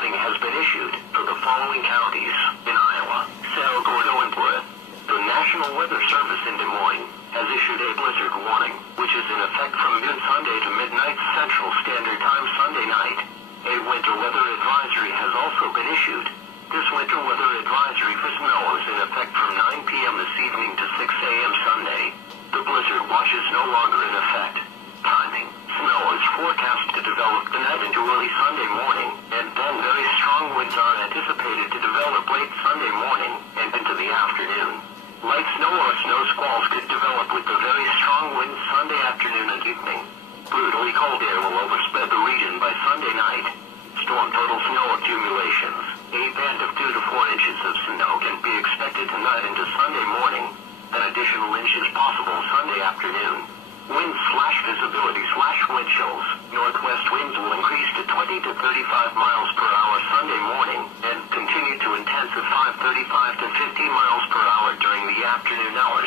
warning has been issued for the following counties in Iowa, South Gordo, and Plymouth. The National Weather Service in Des Moines has issued a blizzard warning, which is in effect from noon Sunday to midnight Central Standard Time Sunday night. A winter weather advisory has also been issued. This winter weather advisory for snow is in effect from 9 p.m. this evening to 6 a.m. Sunday. The blizzard watch is no longer in effect. Timing. Snow is forecast to develop the night into early Sunday morning, and then very strong winds are anticipated to develop late Sunday morning and into the afternoon. Light snow or snow squalls could develop with the very strong winds Sunday afternoon and evening. Brutally cold air will overspread the region by Sunday night. Storm total snow accumulations. A band of 2 to 4 inches of snow can be expected tonight into Sunday morning. An additional inch is possible Sunday afternoon. Wind/visibility/wind chills. Northwest winds will increase to 20 to 35 miles per hour Sunday morning and continue to intensify 35 to 50 miles per hour during the afternoon hours.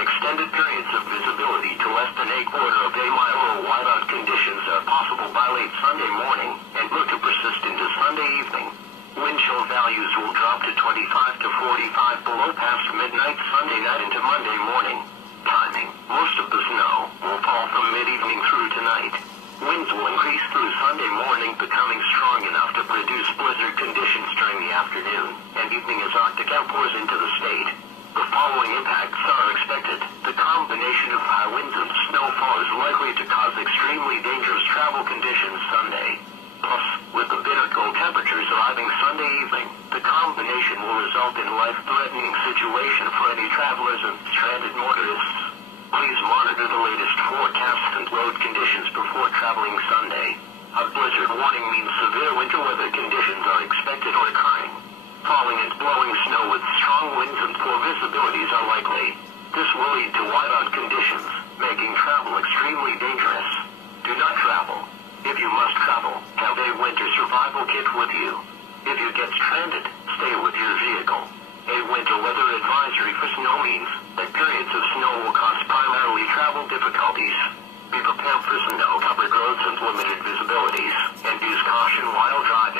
Extended periods of visibility to less than a quarter of a mile or whiteout conditions are possible by late Sunday morning and look to persist into Sunday evening. Wind chill values will drop to 25 to 45 below past midnight Sunday night into Monday morning. Timing. Most of the snow will fall from mid-evening through tonight. Winds will increase through Sunday morning, becoming strong enough to produce blizzard conditions during the afternoon and evening as Arctic outpours into the state. The following impacts are expected. The combination of high winds and snowfall is likely to cause extremely dangerous travel conditions Sunday. Plus, with the bitter cold temperatures arriving Sunday evening, the combination will result in life-threatening situation for any travelers and stranded motorists. Please monitor the latest forecasts and road conditions before traveling Sunday. A blizzard warning means severe winter weather conditions are expected or occurring. Falling and blowing snow with strong winds and poor visibilities are likely. This will lead to whiteout conditions, making travel extremely dangerous. Do not travel. If you must travel, have a winter survival kit with you. If you get stranded, stay with your vehicle. A winter weather advisory for snow means that periods of snow will cause primarily travel difficulties. Be prepared for snow-covered roads and limited visibilities, and use caution while driving.